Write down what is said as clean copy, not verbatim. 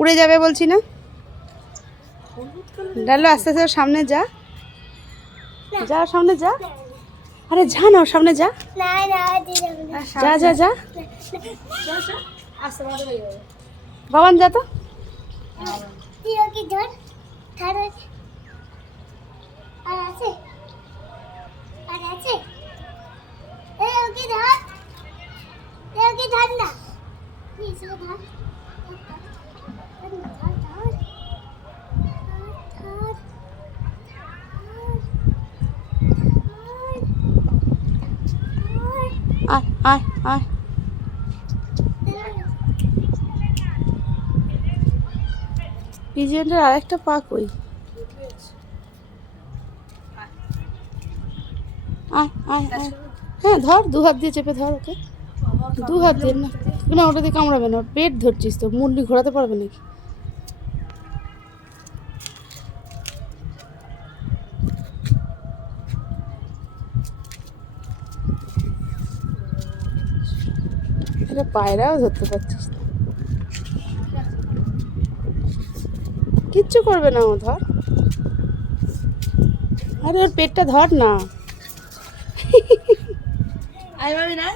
উড়ে যাবে বলছি না। ডালো আস্তে আস্তে ওর সামনে যা, যা ওর সামনে যা। আরে যা না, ওর সামনে যা, যা যা যা। বাবান যা তো। আয় আয় আয়। পিজিয়নটার আরেকটা পা কই? আয় আয় আয়। হ্যাঁ ধর, দু হাত দিয়ে চেপে ধর ওকে, দু হাত দিয়ে না না, ওটা দিয়ে কামড়াবে না, পেট ধরছিস তো, মুন্ডি ঘোরাতে পারবে নাকি? এটা পায়রাও ধরতে পারছিস না, কিচ্ছু করবে না ও, ধর। আরে ওর পেটটা ধর না। আয় ভাবি না।